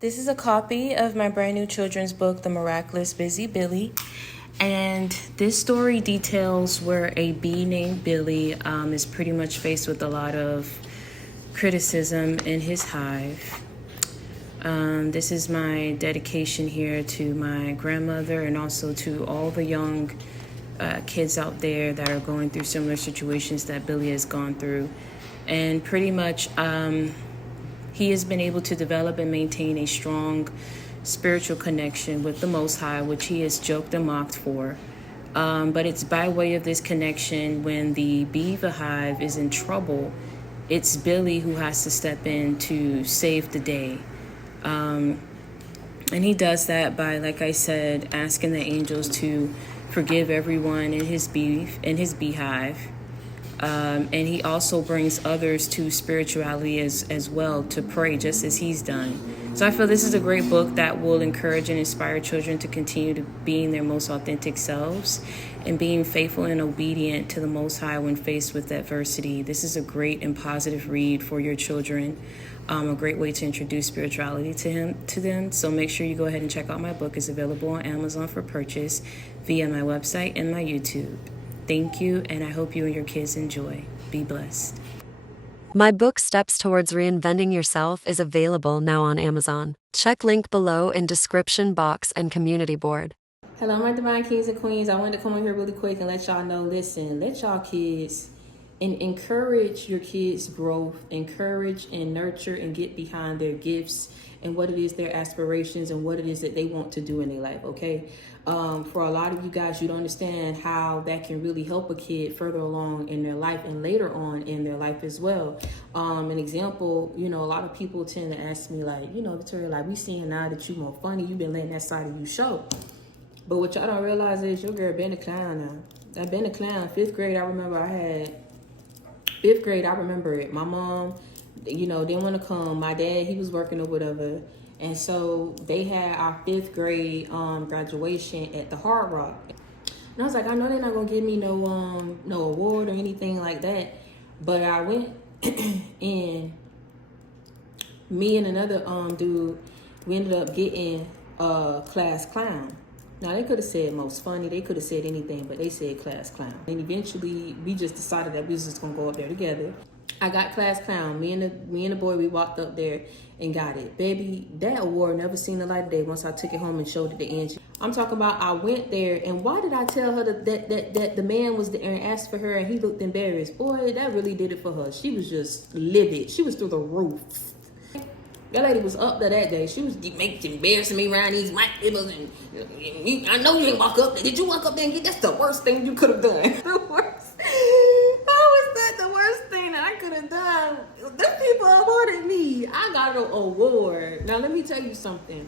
This is a copy of my brand new children's book, The Miraculous Busy Billy. And this story details where a bee named Billy is pretty much faced with a lot of criticism in his hive. This is my dedication here to my grandmother and also to all the young kids out there that are going through similar situations that Billy has gone through. And pretty much he has been able to develop and maintain a strong spiritual connection with the Most High, which he is joked and mocked for. But it's by way of this connection when the bee of the hive is in trouble, it's Billy who has to step in to save the day. And he does that by, like I said, asking the angels to forgive everyone in his beehive. And he also brings others to spirituality as well to pray, just as he's done. So I feel this is a great book that will encourage and inspire children to continue to being their most authentic selves and being faithful and obedient to the Most High when faced with adversity. This is a great and positive read for your children, a great way to introduce spirituality to them. So make sure you go ahead and check out my book. It's available on Amazon for purchase via my website and my YouTube. Thank you, and I hope you and your kids enjoy. Be blessed. My book, Steps Towards Reinventing Yourself, is available now on Amazon. Check link below in description box and community board. Hello, my divine kings and queens. I wanted to come on here really quick and let y'all know, listen, let y'all kids and encourage your kids' growth, encourage and nurture and get behind their gifts and what it is, their aspirations and what it is that they want to do in their life, okay? For a lot of you guys, you don't understand how that can really help a kid further along in their life and later on in their life as well. An example, a lot of people tend to ask me like, Victoria, like we seeing now that you more funny, you've been letting that side of you show. But what y'all don't realize is your girl been a clown now. I've been a clown. 5th grade, I remember it. My mom, didn't want to come. My dad, he was working or whatever. And so they had our 5th grade graduation at the Hard Rock. And I was like, I know they're not going to give me no award or anything like that. But I went and me and another dude, we ended up getting class clown. Now, they could have said most funny. They could have said anything, but they said class clown. And eventually, we just decided that we was just going to go up there together. I got class clown. Me and the boy, we walked up there and got it. Baby, that award never seen the light of day once I took it home and showed it to Angie. I'm talking about I went there, and why did I tell her that the man was there and asked for her, and he looked embarrassed? Boy, that really did it for her. She was just livid. She was through the roof. That lady was up there that day. She was embarrassing me around these white people. And I know you didn't walk up there. Did you walk up there and get? That's the worst thing you could have done. The worst. How was that the worst thing that I could have done? Them people awarded me. I got an award. Now let me tell you something.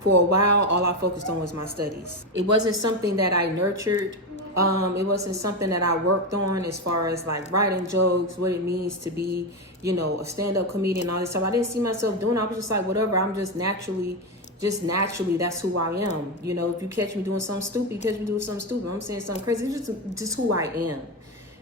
For a while, all I focused on was my studies. It wasn't something that I nurtured. It wasn't something that I worked on as far as like writing jokes, what it means to be, a stand-up comedian, all this stuff. I didn't see myself doing it. I was just like, whatever. I'm just naturally, that's who I am. If you catch me doing something stupid, you catch me doing something stupid. I'm saying something crazy. It's just who I am,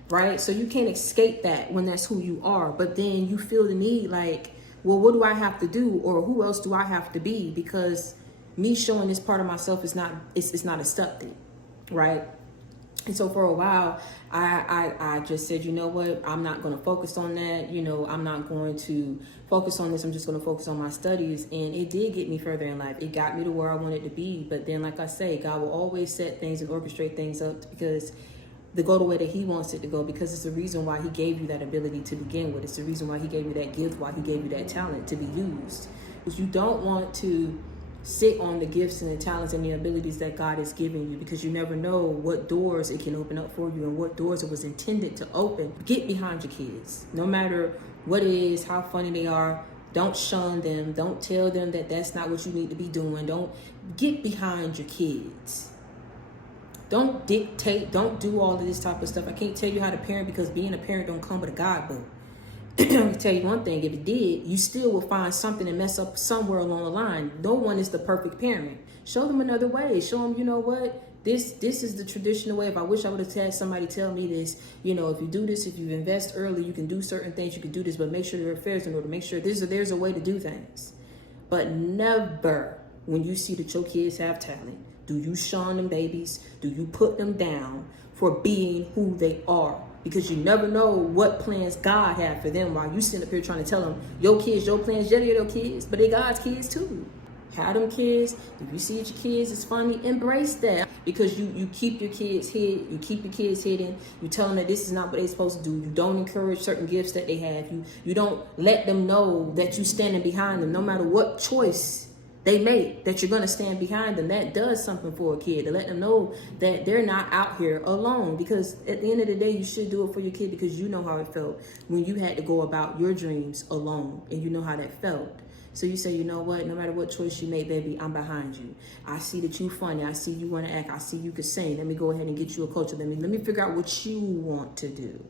right? So you can't escape that when that's who you are. But then you feel the need like, well, what do I have to do? Or who else do I have to be? Because me showing this part of myself is not accepted, right? And so for a while, I just said, you know what, I'm not going to focus on that. I'm not going to focus on this. I'm just going to focus on my studies. And it did get me further in life. It got me to where I wanted to be. But then, like I say, God will always set things and orchestrate things up because to go the way that he wants it to go, because it's the reason why he gave you that ability to begin with. It's the reason why he gave you that gift, why he gave you that talent to be used. Because you don't want to sit on the gifts and the talents and the abilities that God has given you, because you never know what doors it can open up for you and what doors it was intended to open. Get behind your kids. No matter what it is, how funny they are, don't shun them. Don't tell them that that's not what you need to be doing. Don't get behind your kids. Don't dictate. Don't do all of this type of stuff. I can't tell you how to parent because being a parent don't come with a guidebook. I can tell you one thing, if it did, you still will find something to mess up somewhere along the line. No one is the perfect parent. Show them another way. Show them, you know what? This is the traditional way. If I wish I would have had somebody tell me this, if you do this, if you invest early, you can do certain things, you can do this, but make sure your affairs in order. Make sure there's a way to do things. But never, when you see that your kids have talent, do you shun them babies? Do you put them down for being who they are? Because you never know what plans God had for them while you sitting up here trying to tell them, your kids, your plans, yeah, they're your kids, but they God's kids too. Have them kids. If you see that your kids is funny, embrace that. Because you keep your kids hid, you keep your kids hidden. You tell them that this is not what they're supposed to do. You don't encourage certain gifts that they have. You don't let them know that you standing behind them, no matter what choice they make, that you're going to stand behind them. That does something for a kid, to let them know that they're not out here alone. Because at the end of the day, you should do it for your kid, because you know how it felt when you had to go about your dreams alone, and you know how that felt. So you say, you know what, no matter what choice you make, baby, I'm behind you. I see that you funny. I see you want to act. I see you can sing. Let me go ahead and get you a coach. Let me figure out what you want to do.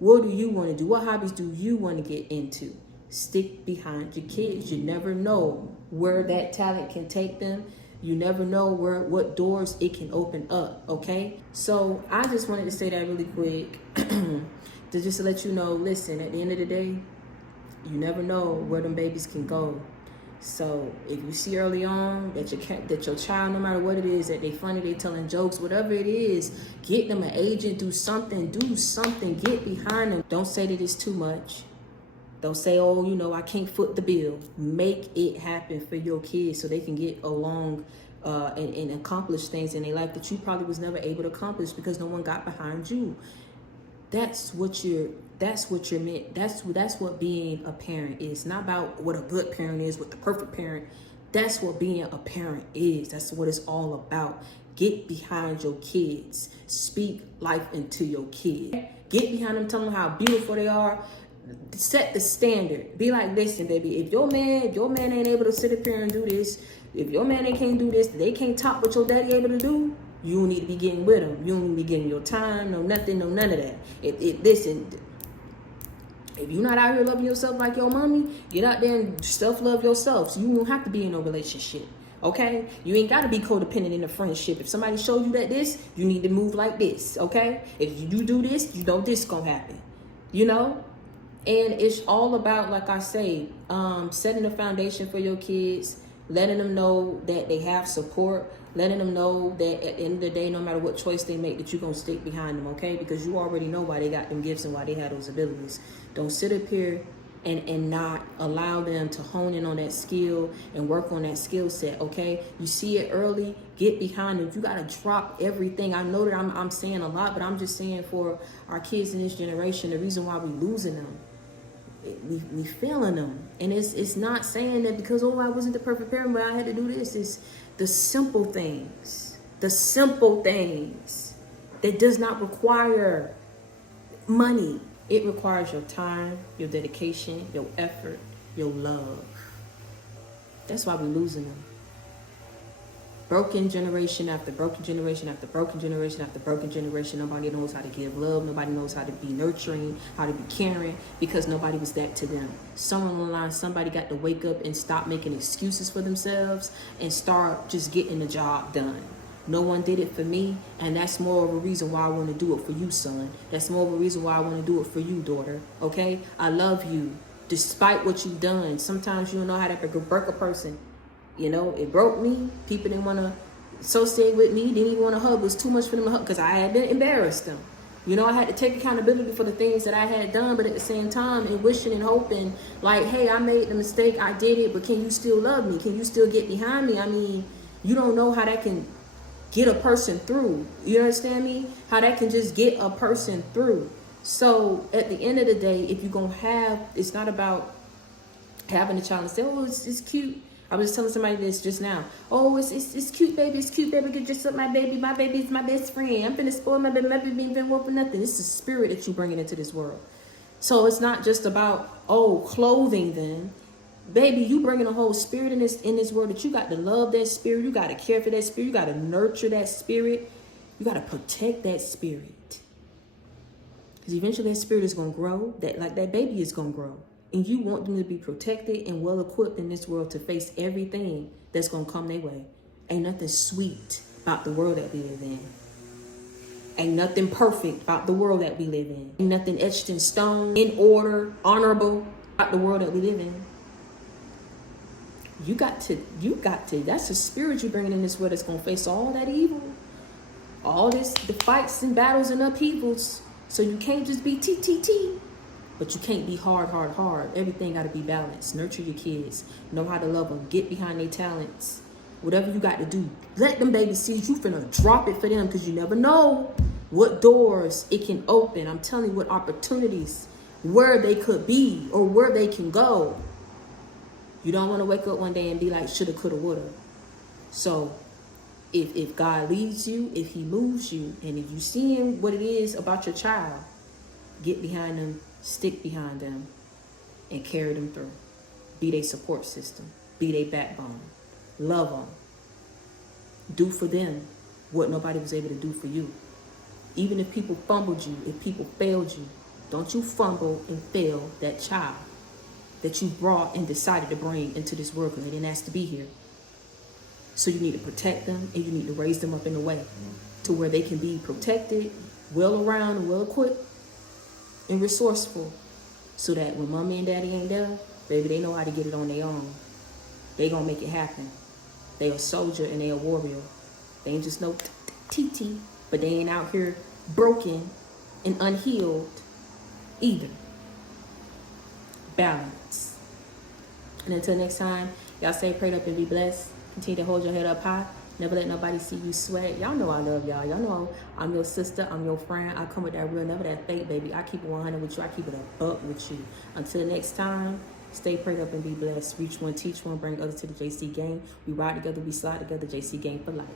What do you want to do? What hobbies do you want to get into? Stick behind your kids. You never know where that talent can take them. You never know what doors it can open up, okay? So I just wanted to say that really quick to just let you know, listen, at the end of the day, you never know where them babies can go. So if you see early on that your child, no matter what it is, that they funny, they telling jokes, whatever it is, get them an agent, do something, get behind them. Don't say that it's too much. Don't say, oh, you know, I can't foot the bill. Make it happen for your kids so they can get along and accomplish things in their life that you probably was never able to accomplish because no one got behind you. That's what you're meant. That's what being a parent is. Not about what a good parent is, what the perfect parent. That's what being a parent is. That's what it's all about. Get behind your kids. Speak life into your kids. Get behind them, tell them how beautiful they are. Set the standard. Be like, listen, baby, if your man ain't able to sit up here and do this, if your man can't do this, they can't top what your daddy able to do, you don't need to be getting with them. You don't need to be getting your time, no nothing, no none of that. Listen, if you're not out here loving yourself like your mommy, get out there and self-love yourself. So you don't have to be in a relationship, okay? You ain't got to be codependent in a friendship. If somebody showed you that this, you need to move like this, okay? If you do this, you know this gonna happen, you know? And it's all about, like I say, setting the foundation for your kids, letting them know that they have support, letting them know that at the end of the day, no matter what choice they make, that you're going to stick behind them, okay? Because you already know why they got them gifts and why they have those abilities. Don't sit up here and not allow them to hone in on that skill and work on that skill set, okay? You see it early, get behind them. You got to drop everything. I know that I'm saying a lot, but I'm just saying for our kids in this generation, the reason why we're losing them, we failing them. And it's not saying that because, oh, I wasn't the perfect parent, but I had to do this. It's the simple things that does not require money. It requires your time, your dedication, your effort, your love. That's why we're losing them. Broken generation after broken generation after broken generation after broken generation. Nobody knows how to give love. Nobody knows how to be nurturing, how to be caring, because nobody was that to them. Somewhere along the line, somebody got to wake up and stop making excuses for themselves and start just getting the job done. No one did it for me, and that's more of a reason why I want to do it for you, son. That's more of a reason why I want to do it for you, daughter. Okay? I love you, despite what you've done. Sometimes you don't know how to break a person. You know, it broke me. People didn't want to associate with me. Didn't even want to hug. It was too much for them to hug because I had embarrassed them. You know, I had to take accountability for the things that I had done, but at the same time, and wishing and hoping, like, hey, I made the mistake. I did it, but can you still love me? Can you still get behind me? I mean, you don't know how that can get a person through. You understand me? How that can just get a person through. So at the end of the day, if you're going to have, it's not about having a child and say, oh, it's cute. I was telling somebody this just now. Oh, it's cute, baby. It's cute, baby. Get just up my baby. My baby is my best friend. I'm finna spoil my baby. My baby ain't been worth nothing. It's the spirit that you bringing into this world. So it's not just about, oh, clothing them. Baby, you bringing a whole spirit in this world that you got to love that spirit. You got to care for that spirit. You got to nurture that spirit. You got to protect that spirit. Because eventually that spirit is going to grow. That baby is going to grow. And you want them to be protected and well-equipped in this world to face everything that's going to come their way. Ain't nothing sweet about the world that we live in. Ain't nothing perfect about the world that we live in. Ain't nothing etched in stone, in order, honorable about the world that we live in. You got to, that's the spirit you're bringing in this world that's going to face all that evil. All this, the fights and battles and upheavals. So you can't just be TTT. But you can't be hard. Everything got to be balanced. Nurture your kids. Know how to love them. Get behind their talents. Whatever you got to do. Let them baby seeds. You finna drop it for them because you never know what doors it can open. I'm telling you what opportunities, where they could be or where they can go. You don't want to wake up one day and be like, shoulda, coulda, woulda. So if God leads you, if he moves you, and if you seeing what it is about your child, get behind them, stick behind them, and carry them through. Be their support system. Be their backbone. Love them. Do for them what nobody was able to do for you. Even if people fumbled you, if people failed you, don't you fumble and fail that child that you brought and decided to bring into this world because they didn't ask to be here. So you need to protect them, and you need to raise them up in a way to where they can be protected, well around, well equipped, and resourceful, so that when mommy and daddy ain't there, baby, they know how to get it on their own. They gonna make it happen. They a soldier and they a warrior. They ain't just no TT, but they ain't out here broken and unhealed either. Balance. And until next time, y'all stay prayed up and be blessed. Continue to hold your head up high. Never let nobody see you sweat. Y'all know I love y'all. Y'all know I'm your sister. I'm your friend. I come with that real, never that fake, baby. I keep it 100 with you. I keep it a buck with you. Until next time, stay prayed up and be blessed. Reach one, teach one, bring others to the JC game. We ride together, we slide together, JC game for life.